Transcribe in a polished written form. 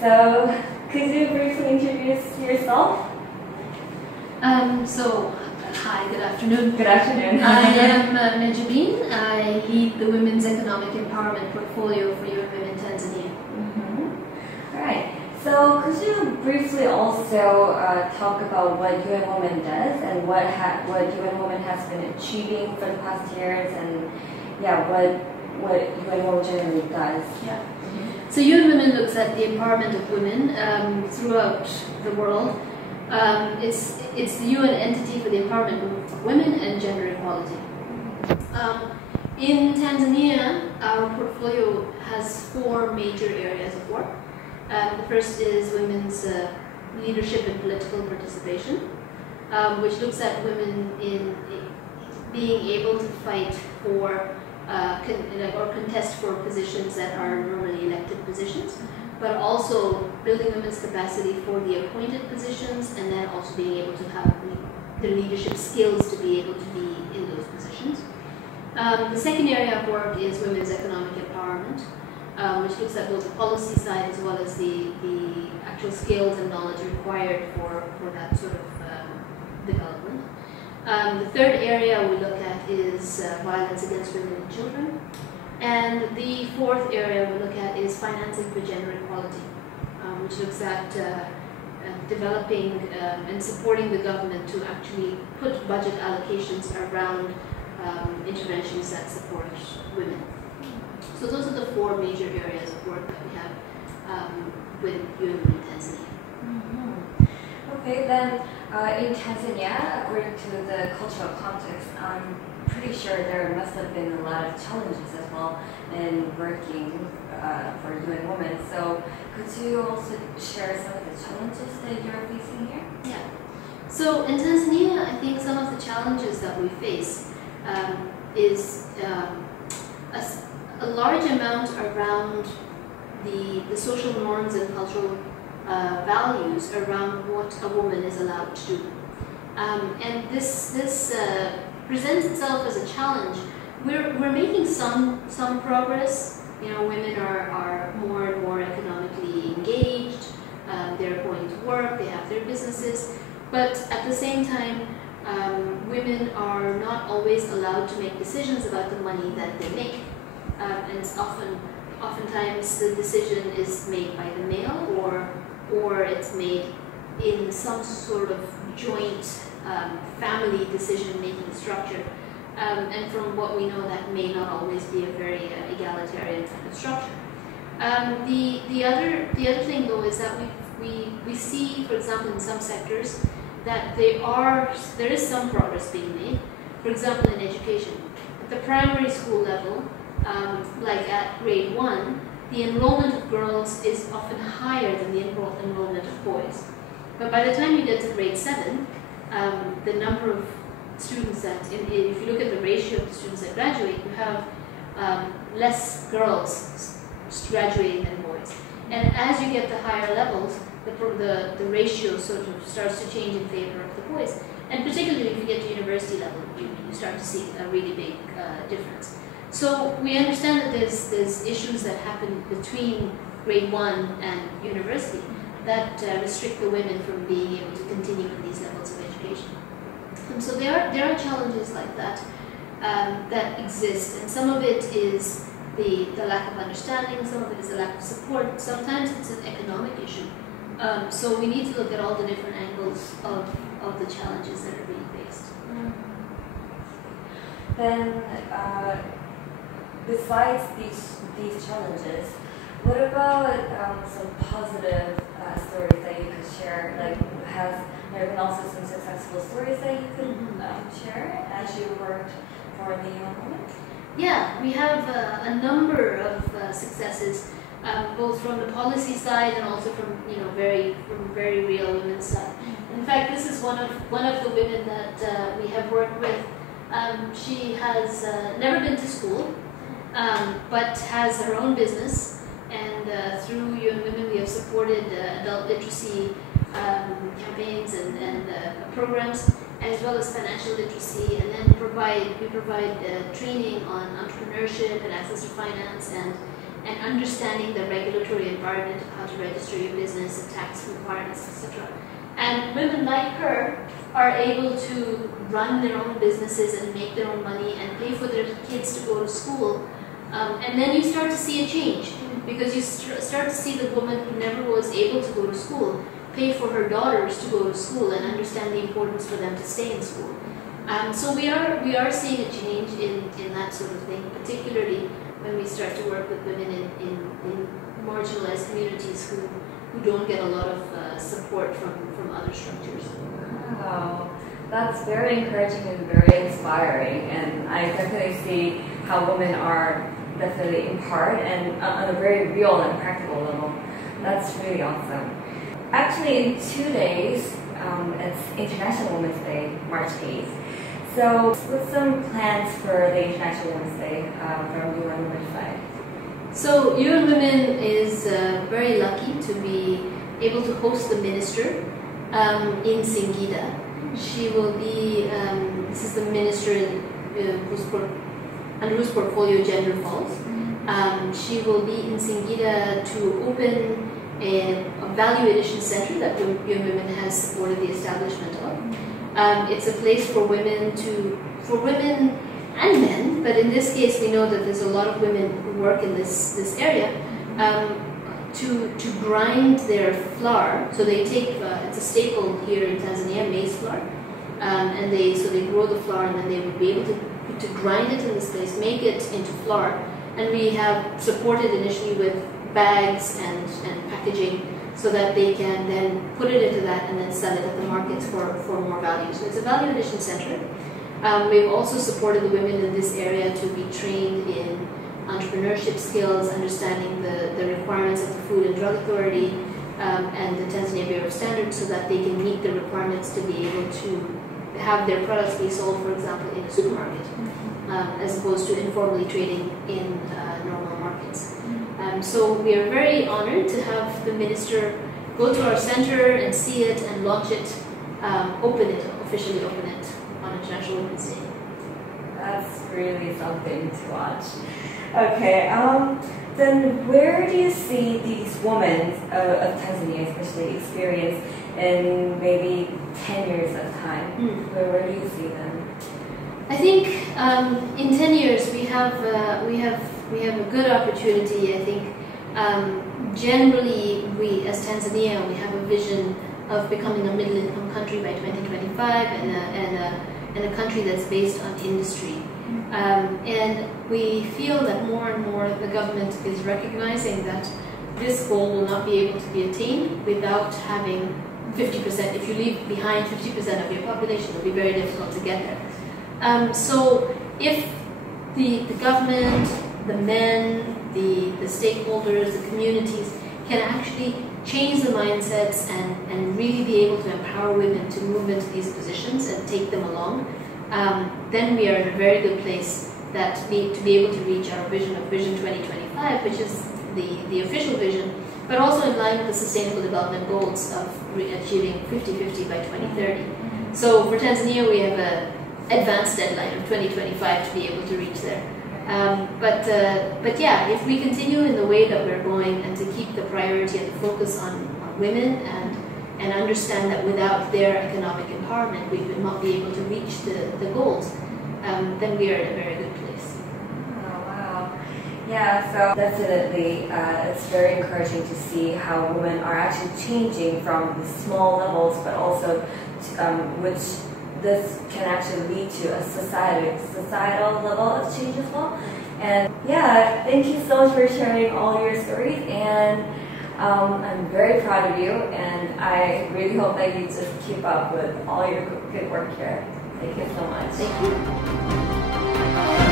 So could you briefly introduce yourself? Hi, good afternoon. Good afternoon. I am Mehjabeen. I lead the Women's Economic Empowerment Portfolio for UN Women Tanzania. All right. So could you briefly also talk about what UN Women does and what UN Women has been achieving for the past years, and what UN Women generally does? Yeah. So UN Women looks at the empowerment of women throughout the world. It's the UN entity for the empowerment of women and gender equality. In Tanzania, our portfolio has 4 major areas of work. The first is women's leadership and political participation, which looks at women in being able to fight for or contest for positions that are normally elected positions, but also building women's capacity for the appointed positions, and then also being able to have the leadership skills to be able to be in those positions. The second area of work is women's economic empowerment, which looks at both the policy side as well as the actual skills and knowledge required for that sort of development. The third area we look at is violence against women and children. And the fourth area we look at is financing for gender equality, which looks at developing and supporting the government to actually put budget allocations around interventions that support women. So those are the 4 major areas of work that we have with UN Women Tanzania. Okay, then in Tanzania, according to the cultural context, I'm pretty sure there must have been a lot of challenges as well in working for UN Women. So could you also share some of the challenges that you're facing here? Yeah. So in Tanzania, I think some of the challenges that we face is a large amount around the social norms and cultural values around what a woman is allowed to do. And this presents itself as a challenge. We're making some progress. You know, women are more and more economically engaged. They're going to work. They have their businesses. But at the same time, women are not always allowed to make decisions about the money that they make. And it's oftentimes the decision is made by the male, or it's made in some sort of joint family decision-making structure. And from what we know, that may not always be a very egalitarian kind of structure. The other thing, though, is that we see, for example, in some sectors, that there is some progress being made. For example, in education, at the primary school level, like at grade 1, the enrollment of girls is often higher than the enrollment of boys. But by the time you get to grade 7, the number of students that, if you look at the ratio of the students that graduate, you have less girls graduating than boys. And as you get to higher levels, the ratio sort of starts to change in favor of the boys. And particularly if you get to university level, you start to see a really big difference. So we understand that there's issues that happen between grade 1 and university that restrict the women from being able to continue in these levels of education. And so there are challenges like that that exist, and some of it is the lack of understanding, some of it is the lack of support, sometimes it's an economic issue. So we need to look at all the different angles of the challenges that are being faced. Then, besides these challenges, what about some positive stories that you could share? Like, has there been also some successful stories that you could share as you worked for the UN Women? Yeah, we have a number of successes, both from the policy side and also from very real women's side. In fact, this is one of the women that we have worked with. She has never been to school, but has her own business, and through UN Women we have supported adult literacy campaigns and programs, as well as financial literacy, and then we provide training on entrepreneurship and access to finance, and understanding the regulatory environment of how to register your business and tax requirements, etc. And women like her are able to run their own businesses and make their own money and pay for their kids to go to school. And then you start to see a change, because you start to see the woman who never was able to go to school pay for her daughters to go to school and understand the importance for them to stay in school. So we are seeing a change in that sort of thing, particularly when we start to work with women in marginalized communities who don't get a lot of support from other structures. Wow, that's very encouraging and very inspiring, and I definitely see how women are definitely in part and on a very real and practical level. That's really awesome. Actually, in 2 days, it's International Women's Day, March 8th. So, what's some plans for the International Women's Day from UN Women's side? So, UN Women is very lucky to be able to host the minister in Singida. She will be, this is the minister under whose portfolio gender falls. She will be in Singida to open a value addition center that UN Women has supported the establishment of. It's a place for women and men, but in this case we know that there's a lot of women who work in this area, to grind their flour. So they take, it's a staple here in Tanzania, maize flour, and they grow the flour, and then they would be able to grind it in this place, make it into flour, and we have supported initially with bags and packaging so that they can then put it into that and then sell it at the markets for more value. So it's a value addition center. We've also supported the women in this area to be trained in entrepreneurship skills, understanding the requirements of the Food and Drug Authority and the Tanzania Bureau of Standards, so that they can meet the requirements to be able to have their products be sold, for example, in a supermarket, as opposed to informally trading in normal markets. So we are very honored to have the minister go to our center and see it and launch it, officially open it on International Women's Day. That's really something to watch. Okay, then where do you see these women of Tanzania especially experience in maybe 10 years of time? Where do you see them? I think in 10 years we have a good opportunity. I think generally we, as Tanzania, we have a vision of becoming a middle-income country by 2025 and a country that's based on industry. And we feel that more and more the government is recognizing that this goal will not be able to be attained without having 50%. If you leave behind 50% of your population, it will be very difficult to get there. So if the government, the men, the stakeholders, the communities can actually change the mindsets and really be able to empower women to move into these positions and take them along, then we are in a very good place to be able to reach our vision of Vision 2025, which is the official vision, but also in line with the Sustainable Development Goals of achieving 50-50 by 2030. So for Tanzania, we have an advanced deadline of 2025 to be able to reach there. But yeah, if we continue in the way that we're going and to keep the priority and the focus on women and understand that without their economic empowerment we would not be able to reach the goals, then we are in a very good place. Oh, wow. Yeah, so definitely it's very encouraging to see how women are actually changing from the small levels, but also which this can actually lead to a societal level of change as well. And yeah, thank you so much for sharing all your stories, and I'm very proud of you, and I really hope that you just keep up with all your good work here. Thank you so much. Thank you.